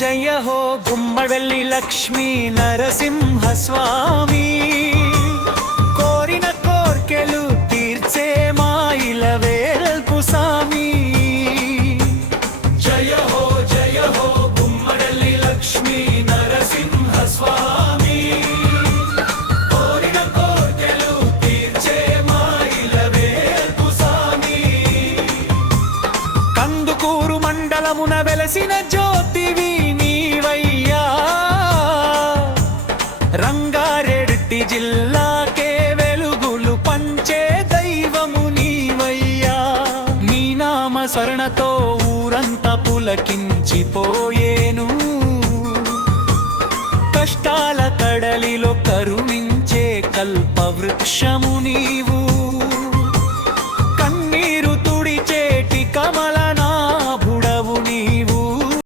జయ హో గుమ్మవెల్లి లక్ష్మీ నరసింహ స్వామి, కోరిన కోర్కెలు తీర్చే మాయిల వేల్పు సామి. జయ హో గుమ్మవెల్లి లక్ష్మీ నరసింహ స్వామి, కోరిన కోర్కెలు తీర్చే మాయిల వేల్పు సామి. కందుకూరు మండలమున వెలసిన జ్యోతివి నీవయ్యా, రంగారెడ్డి జిల్లాకే వెలుగులు పంచే దైవము నీవయ్యా. నీ నామ స్మరణతో ఊరంతా పులకించిపోయేను, కష్టాల కడలిలో కరుణించే కల్పవృక్షము నీవు.